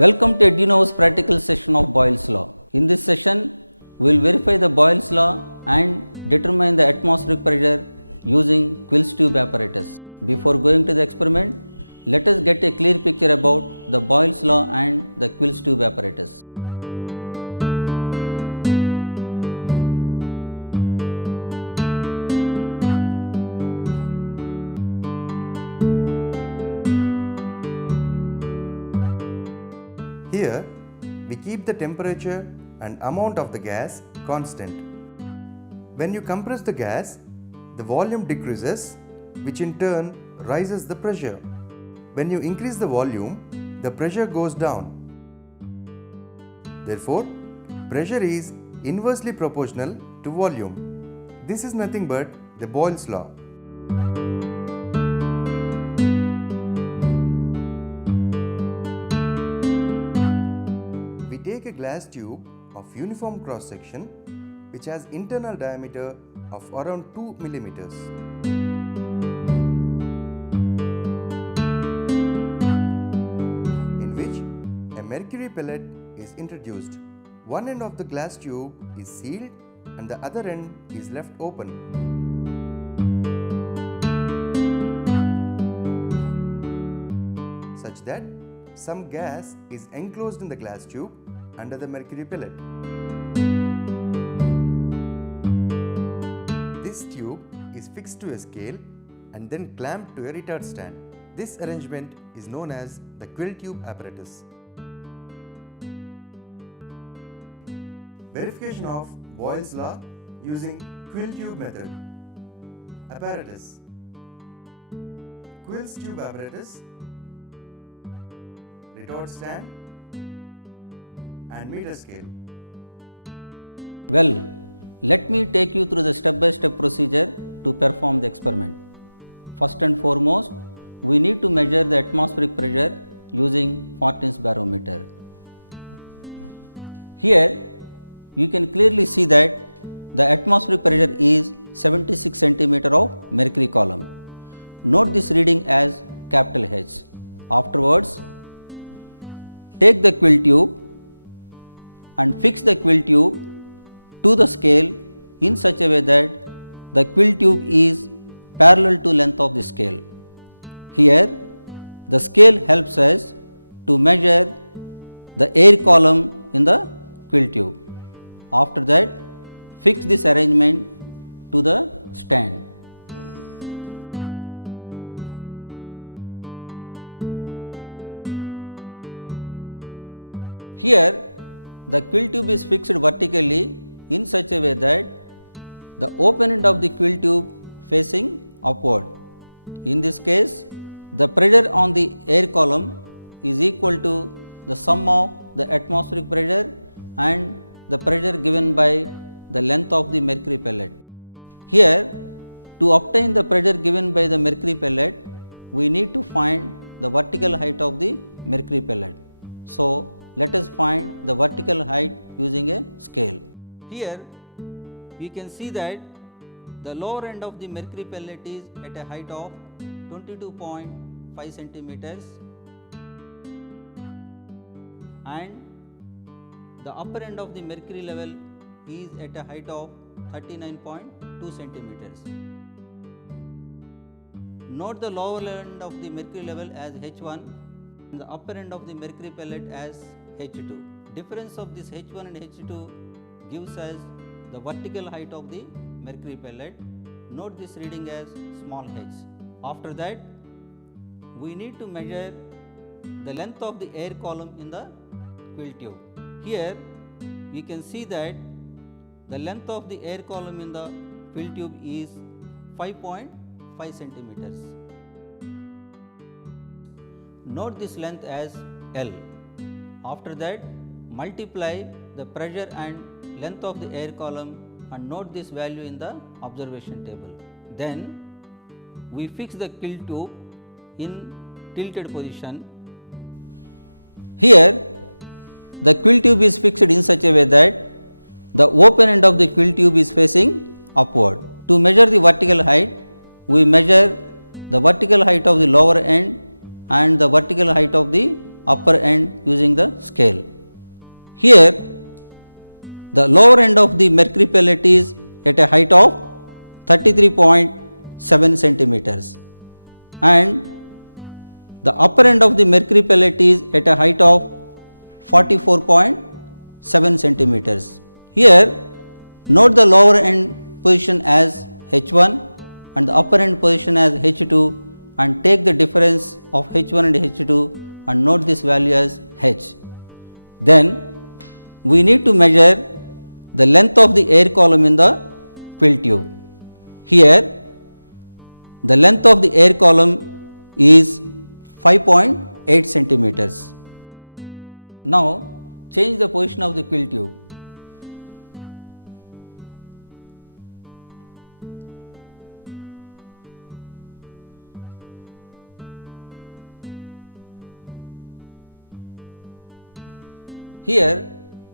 Welcome to EduNow's practical session of Boyle's law. In this session, we will verify the Boyle's law and determine the atmospheric pressure using Quill's tube apparatus. Before going to the experiment, let us get a clear picture about the Boyle's law and the Quill's tube apparatus. Here, we keep the temperature and amount of the gas constant. When you compress the gas, the volume decreases, which in turn rises the pressure. When you increase the volume, the pressure goes down. Therefore, pressure is inversely proportional to volume. This is nothing but the Boyle's law. We take a glass tube of uniform cross section which has internal diameter of around 2 millimeters. In which a mercury pellet is introduced. One end of the glass tube is sealed and the other end is left open. Such that some gas is enclosed in the glass tube under the mercury pellet. This tube is fixed to a scale and then clamped to a retard stand. This arrangement is known as the Quill tube apparatus. Verification of Boyle's law using Quill tube method. Apparatus: Quill's tube apparatus, retard stand and meter scale. Well, let me take you through the step-by-step procedure to perform the experiment. First and foremost, we need to measure the atmospheric pressure using Fortin's barometer. Here, you can clearly see that the atmospheric pressure is 76 centimeter of mercury column. Note this reading as capital H. Afterwards, take the Quill tube and fix the Quill tube to the scale in such a way that the Quill tube is parallel to length of the scale. Here, the scale helps us to measure the air column in the Quill tube. After that, fix this arrangement to the stand. Here, the Quill tube is fixed vertically in such a way that the open end of the Quill tube facing upward. In this case, the pressure on the air column is equal to the sum of the atmospheric pressure and the pressure given by the length of the mercury pellet. Here, to obtain the pressure given by the mercury pellet, we need to find the vertical height of the mercury pellet. So, let us find the vertical height using a scale. Here, we can see that the lower end of the mercury pellet is at a height of 22.5 centimeters and the upper end of the mercury level is at a height of 39.2 centimeters. Note the lower end of the mercury level as H1 and the upper end of the mercury pellet as H2. Difference of this H1 and H2 gives us the vertical height of the mercury pellet. Note this reading as small h. After that, we need to measure the length of the air column in the Quill tube. Here, we can see that the length of the air column in the Quill tube is 5.5 centimeters. Note this length as L. After that, multiply the pressure and length of the air column and note this value in the observation table. Then, we fix the Quill tube in tilted position. Here, the Quill tube is fixed in such a way that the open end of the Quill tube is facing upward. To measure the vertical height, we measure the vertical height of the lower end and the vertical height of the upper end using the scale. Here the lower end of the mercury pellet is at a height of 33.7 centimeters and the upper end of the mercury pellet is at a height of 44.7 centimeters. Here note the lower end position as H1 and the upper end position as H2 and take the difference of H1 and H2 and note this value as H. Then we need to measure the length of the air column in the quill tube. Here the length of the air column is 5.8 centimeters. Now change the position of the quill tube. Here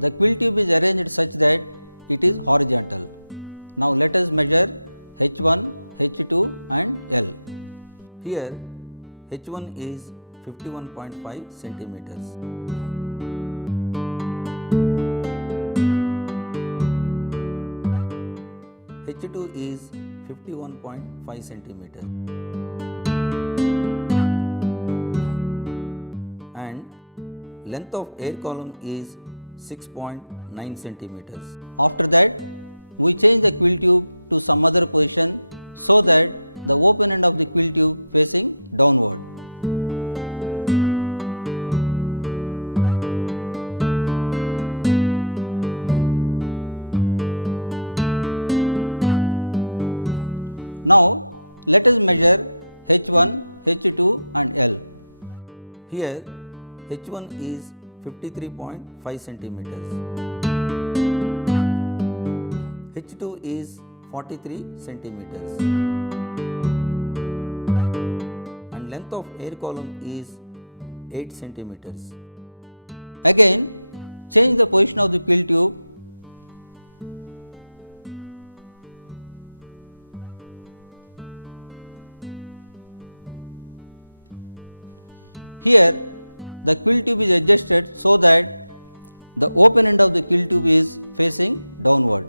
the quill tube is arranged such that it is horizontal. Now let us measure H1, H2 and L. Here H1 is 51.5 centimeters. H2 is 51.5 centimeters and length of air column is 6.9 centimeters. After that we change the quill tube to some other position so that the open end of the quill tube facing downward. Now let us measure H1, H2 and L. Here H1 is 53.5 centimeters. H2 is 43 centimeters. And length of air column is 8 centimeters. Again change the position of the quill tube. Here the quill tube is adjusted so that the open end of the quill tube is facing downward.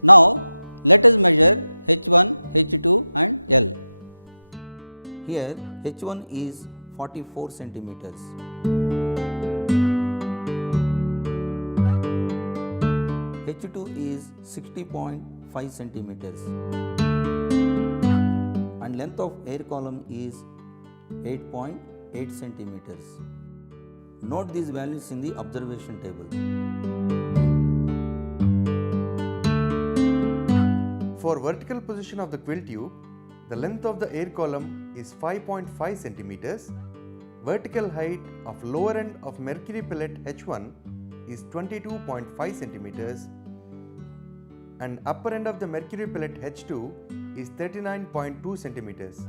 Now let us measure H1, H2 and L. Here H1 is 44 centimeters. H2 is 60.5 centimeters. And length of air column is 8.8 centimeters. Note these values in the observation table. For vertical position of the quill tube, the length of the air column is 5.5 centimeters. Vertical height of lower end of mercury pellet H1 is 22.5 centimeters and upper end of the mercury pellet H2 is 39.2 centimeters.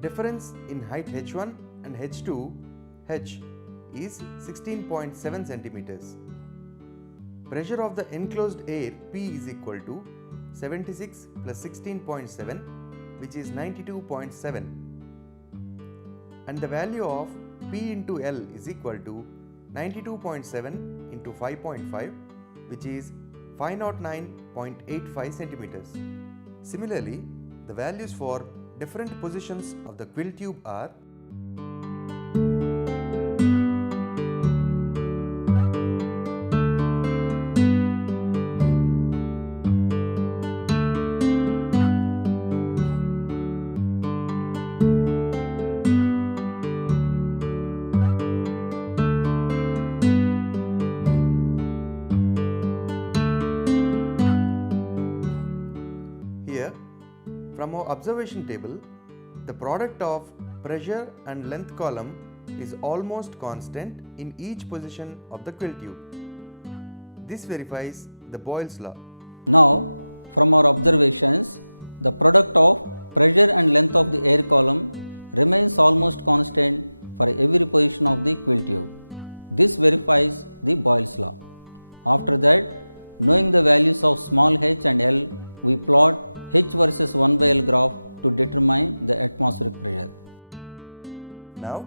Difference in height H1 and H2 H is 16.7 centimeters. Pressure of the enclosed air P is equal to 76 plus 16.7, which is 92.7, and the value of P into L is equal to 92.7 into 5.5, which is 509.85 centimeters. Similarly, the values for different positions of the quill tube are here. From our observation table, the product of pressure and length column is almost constant in each position of the quill tube. This verifies the Boyle's law. Now, from our observations, the product of pressure and length of the air column remains almost constant for every position of the quill tube. This verifies the Boyle's law. After that, knowing the values of small h and L, we plot H versus 1 by L graph to determine the atmospheric pressure. Now,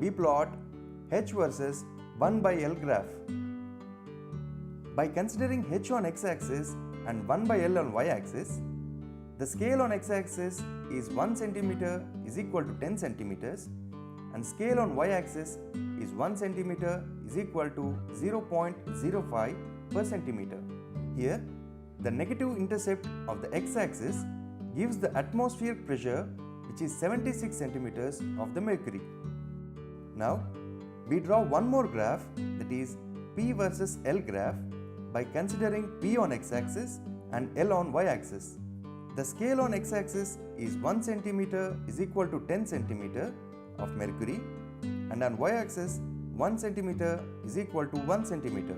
we plot H versus 1 by L graph. By considering H on x-axis and 1 by L on y-axis, the scale on x-axis is 1 cm is equal to 10 centimeters and scale on y-axis is 1 centimeter is equal to 0.05 per centimeter. Here, the negative intercept of the x-axis gives the atmospheric pressure, which is 76 centimeters of the mercury. Now, we draw one more graph, that is P versus L graph, by considering P on x-axis and L on y-axis. The scale on x-axis is 1 centimeter is equal to 10 centimeter of mercury and on y-axis 1 centimeter is equal to 1 centimeter.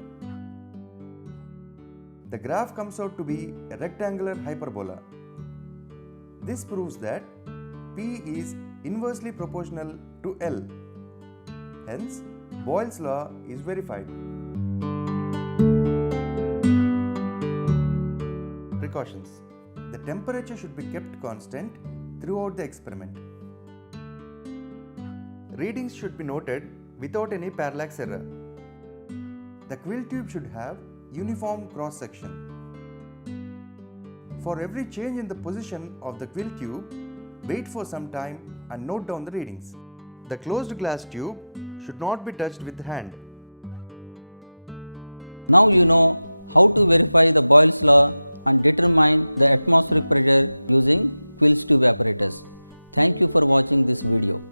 The graph comes out to be a rectangular hyperbola. This proves that P is inversely proportional to L. Hence, Boyle's law is verified. Precautions. The temperature should be kept constant throughout the experiment. Readings should be noted without any parallax error. The quill tube should have uniform cross section. For every change in the position of the quill tube, wait for some time and note down the readings. The closed glass tube should not be touched with the hand. Now you know how to verify the Boyle's law and determine the atmospheric pressure using Quills tube apparatus. Thank you for watching this video.